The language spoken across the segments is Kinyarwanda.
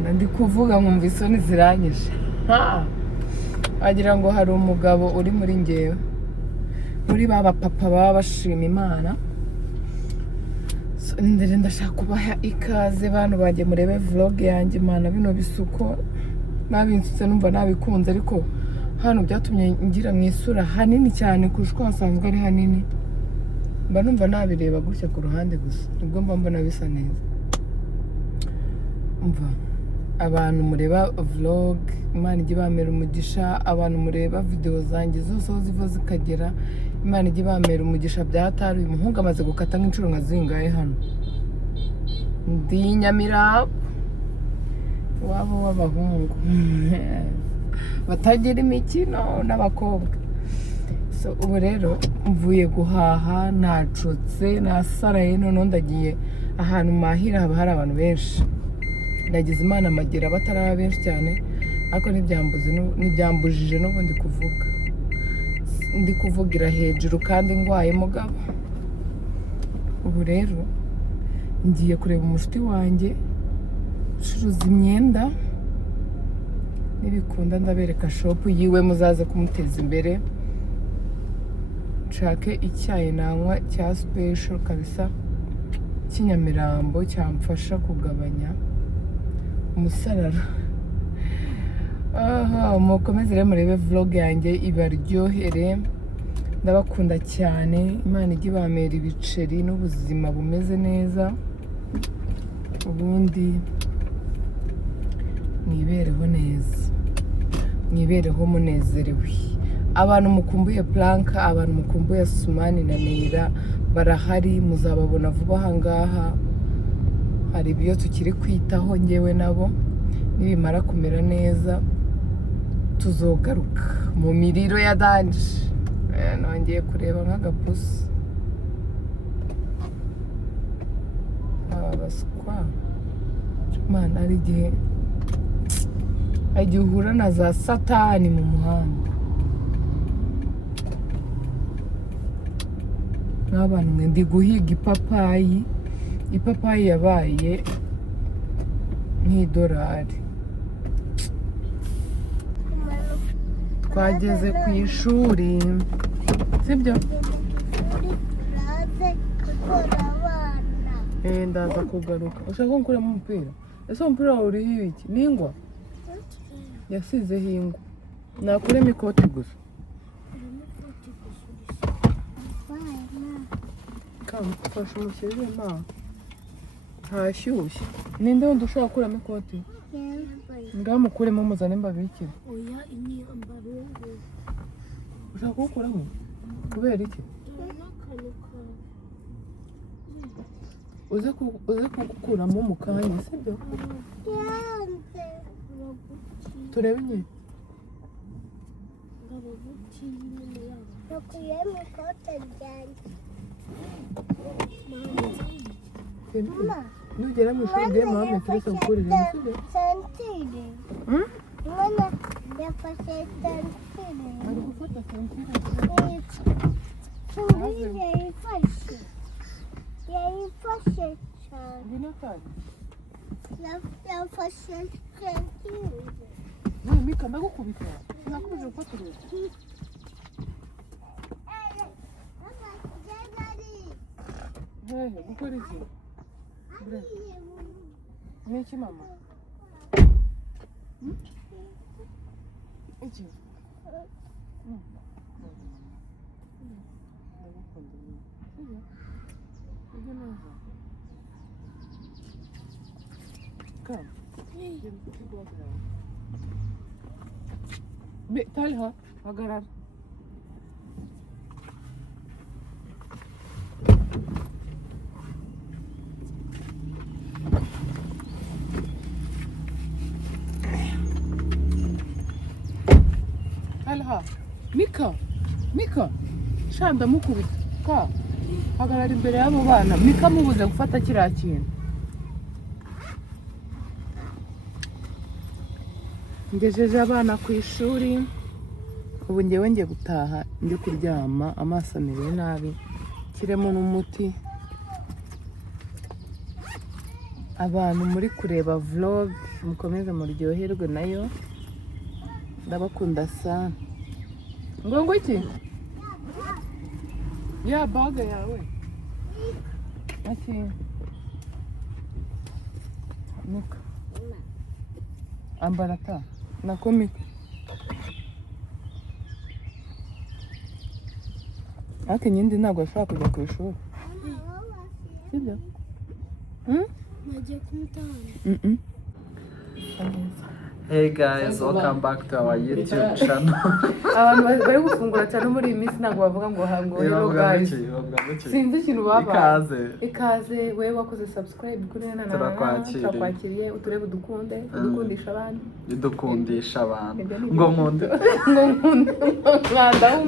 mana ndi kuvuga nkumva isoni ziranyije wagira ngo hari umugabo uri muri ngewe muri baba papa baba bashima Imana. Ndere ndashaka kubaha ikaze bantu banjye murebe vlog yanjye Imana bino bisuko nabinsutse numva nabikunze ariko hano byatumye ngira mu isura hanini cyane kurushwa hasanzwe ari hanini mba numva nabireba gutya ku ruhande gusa nibwo mba mbona bisa neza. Umva abantu mureba vlog Imana ijye bamera umugisha, abantu mureba video zanjye zose aho ziva zikagera Imana ijye bamera umugisha byatari. Uyu muhungu amaze gukata nk'inshuro nka zingahe hano ndi Nyamirambo wabo w'abahungu batagira imikino n'abakobwa. So ubu rero mvuye guhaha nacutse nasaraye none ndagiye ahantu mahira haba hari abantu benshi ndagize Imana amagera bataraba benshi cyane ariko ntibyambujije n'ubundi kuvuga ndi kuvugira hejuru kandi ngwaye mugabo. Ubu rero ngiye kureba umushuti wanjye ucuruza imyenda n'ibikunda ndabereka shop yiwe muzaze kumuteza imbere. Nshake icyayi nanywa cya special kabisa cy'inyamirambo cyamfasha kugabanya umusarara. Mukomeze rero murebe vlog yanjye ibaryohere ndabakunda cyane. Imana ijye bamera ibiceri n'ubuzima bumeze neza ubundi mwibereho neza mwibereho munezerewe. Abantu mukumbuye Planka, abantu mukumbuye Sumani na Neira barahari muzababona vuba ahangaha. Hari ibyo tukiri kwitaho ngewe nabo nibimara kumera neza tuzogaruka mu miriro ya danje. Nongeye kureba nk'agapusi abaswa Mana ari igihe uhura na za satani mu muhanda nk'abantu mwe ndi guhiga ipapayi yabaye nk'idolari. Twageze ku ishuri sibyo ndaza kugaruka. Ushaka nkuramo umupira? Ese umupira wawe uriho iki? Ningwa yasizeho ingwa nakuremo ikoti gusa. Kamufasha umushyirire ma hashyushye. Ninde wundi ushaka kuramo ikoti? Ngaho mukuremo muzane mbabikire. Oya imyambaro ushaka kuwukuramo kubera iki? uze kugukuramo mu kanya sibyo? Turebe nyine nugera mu ishuri ugiye mama meterese gukurira sibyo? yafashe santire ari gufata santire yayifashe cyane ngwino kandi yafashe santire Mika ndagukubita sinakubije gufatirira hehe gukora iki? Niki mama? Iki? Ndagukunda sibyo? Ujye neza Come. Talha hagarara Talha Mika shanda mukubita ka hagarara imbere y'abo bana. Mika mubuze gufata kiriya kintu. Ngejeje abana ku ishuri ubu ngewe ngiye gutaha ndi kuryama amaso amerewe nabi kiremo n'umuti. Abantu muri kureba vlog mukomeze muryoherwe nayo ndabakunda sana ngo iki ya baga yawe ati nuka ambarata nakomika ariko nyindi ntabwo ashobora kujya ku ishuri sibyo Nagiye kumutanga. Hey guys, welcome back to our YouTube channel. abantu bari gufungura cyane muri iyi minsi ntabwo bavuga ngo hello guys sinzi ikintu baba ikaze wewe wakoze subscribe kuri turakwakiriye uturebe udukunde udukundisha abandi ngo munde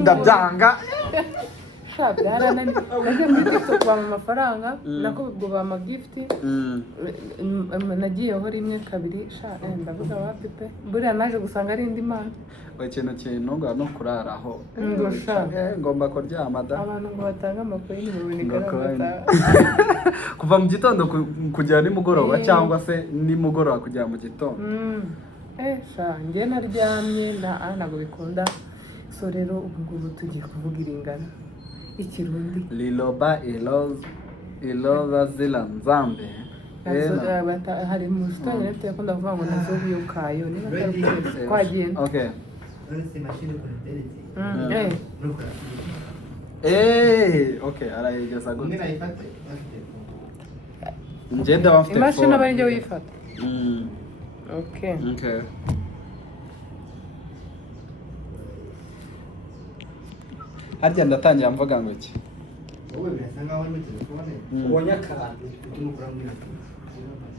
ndabyanga shabe haranani nagiye muri TikTok bama amafaranga nako ubwo bama gift nagiyeho rimwe kabiri ndavuga wapi pe buriya naje gusanga ari indi mana ikintu ngo no kuraraho ndusha ngomba kuryama da abantu ngo batanga amakoini mu bintu kuva mu gitondo kugera nimugoroba cyangwa se nimugoroba kugera mu gitondo sha njye naryamye ntabwo bikunda so rero ubu ngubu tugiye kuvuga iringana ikirundi liloba iloza zila nzambe hari mu style left yakunda kuvuga ngo nazo biyukayo niba atari kwagenda okay okay arayigeza gute ngenda bafite imashini abari njye uyifata okay harya ndatangira mvuga ngo iki wowe birasa ngaho muri telefone ubonye akantu utumukura muri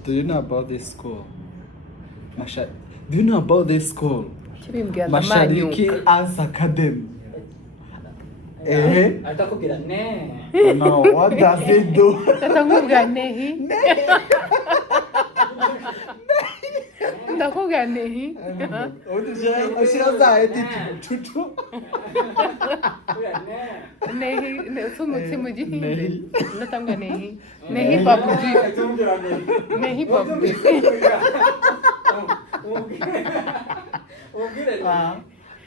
do you know about this school do you know about this school Mashariki Arts Academy atakubwira ne no what does it do atakubwira nehi ndakubwira nehi Ashira za edit tutu nehi sumutse mu gihindi ndatanga nehi nehi babuji nehi babuji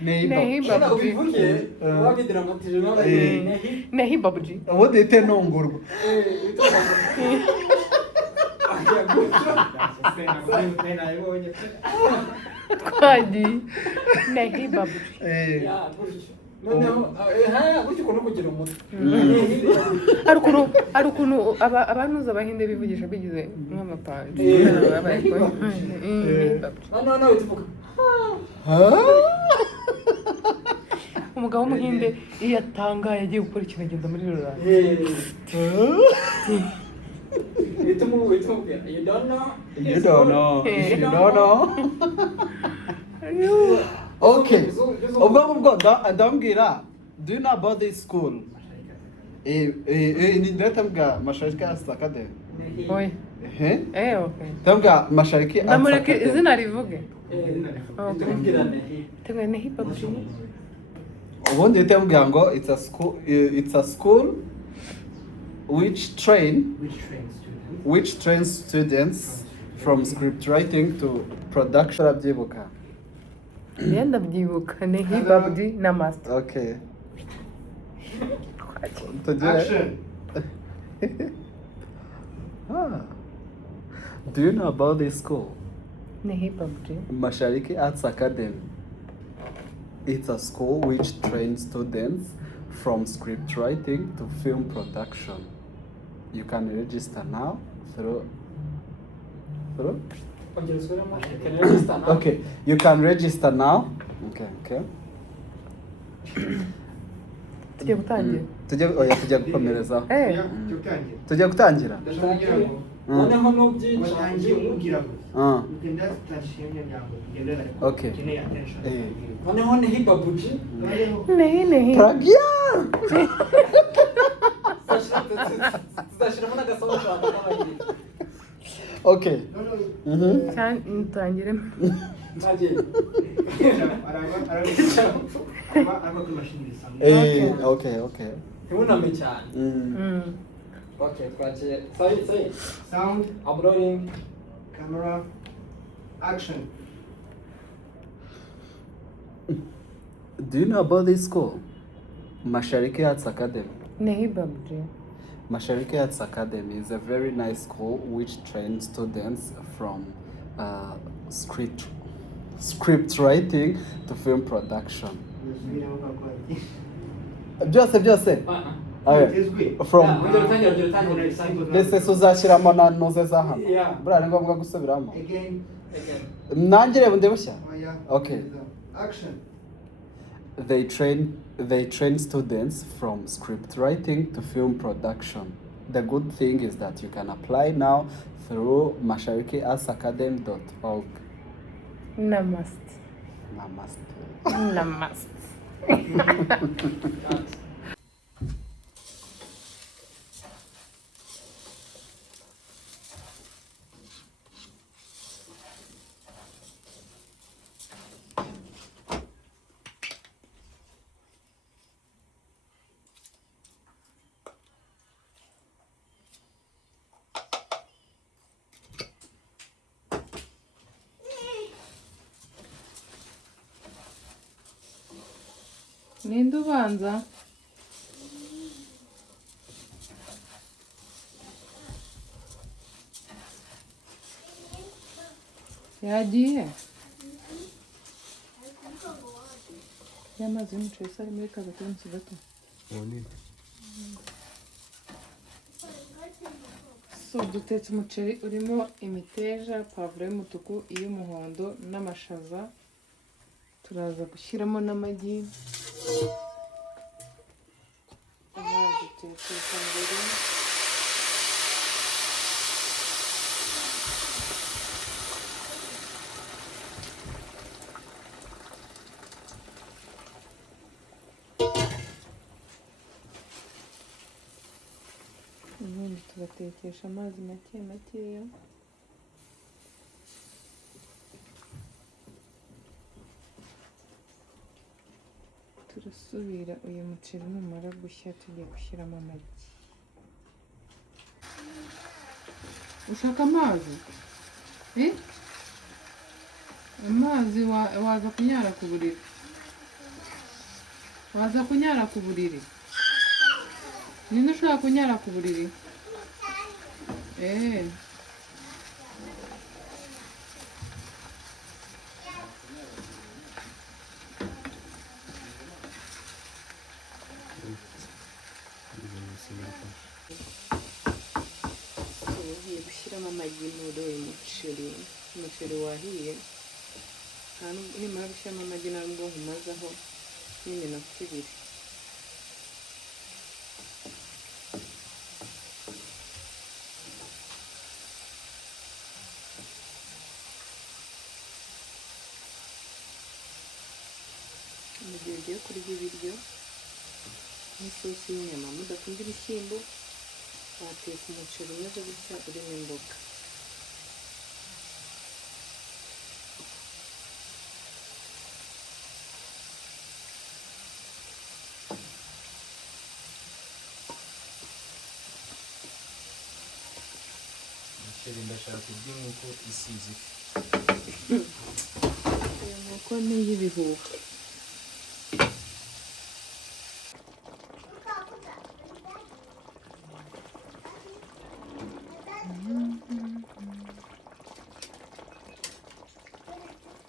nehi babuji nehi babuji ubundi ite nongurwa twadi nehi babuji noneho gutyo ukuntu kugira umutwe hari ukuntu abantuza abahinde bivugisha bigize nk'amapanji noneho tuvuga umugabo w'umuhinde iyo atangaye agiye gukora ikintu agenda muri rurara you don't know okay ubwo ndambwira do you know about this school ni ndatamga Mashariki Arts Academy oya okay ndambwa Mashariki Arts ndamureke Academy izina rivuge okay nehi babuji ubundi ndambwira ngo it's a school which trains students from script writing to production abyibuka Ndenda byibuka nehi babuji na master okay action do you know about this school nehi babuji Mashariki Arts Academy? It's a school which trains students from script writing to film production. You can register now through okay, you can register now. Okay. tugiye gutangira tujya gukomereza cyo gutangira noneho n'ubyinshi ubwira ugenda tutashimye nyango ugenda okay noneho ni hip hop buji nehi pragya tuzashiramo n'agasomo cyangwa n'abandi okay cyane ntangire nagiye araba kuri machine bisa okay ntibuname cyane okay twakiye say sound uploading camera Action. Do you know about this school? Mashariki Arts Academy. नहीं बाबूजी Mashariki Arts Academy is a very nice school which trains students from script writing to film production. Subiramo kakora. byose Izwi. from From. ndetse uzashyiramo na noze za hano Yeah. buriya ni ngombwa gusubiramo Again. nanjye reba ndebushya Oh, yeah. Okay. Action. They train students from script writing to film production. The good thing is that you can apply now through masharikiartsacademy.org. namaste Namaste. namaste ninde ubanza yagiye y'amazi y'umuceri se ari muri ka gatemusi gato so dutetse umuceri urimo imiteja pavuro y'umutuku iy'umuhondo n'amashaza turaza gushyiramo n'amagi amazi tuyateka mbere ubundi tugatekesha amazi make makeya turasubira uyu muceri numara gushya tugiye gushyiramo amagi ushaka amazi amazi waza kunyara ku buriri ninde ushaka kunyara ku buriri ugiye gushyiramo amagi muri uyu umuceri wahiye nimara gushyiramo amagi nabwo nkumazaho n'iminota 2. mu gihe ugiye kurya ibiryo n'isosi y'inyama mudakunda ibishyimbo wateka umuceri umeze gutya urimo imboga umuceri ndashaka kurya inkoko isize ifi iyo nkoko ni iy'ibihuha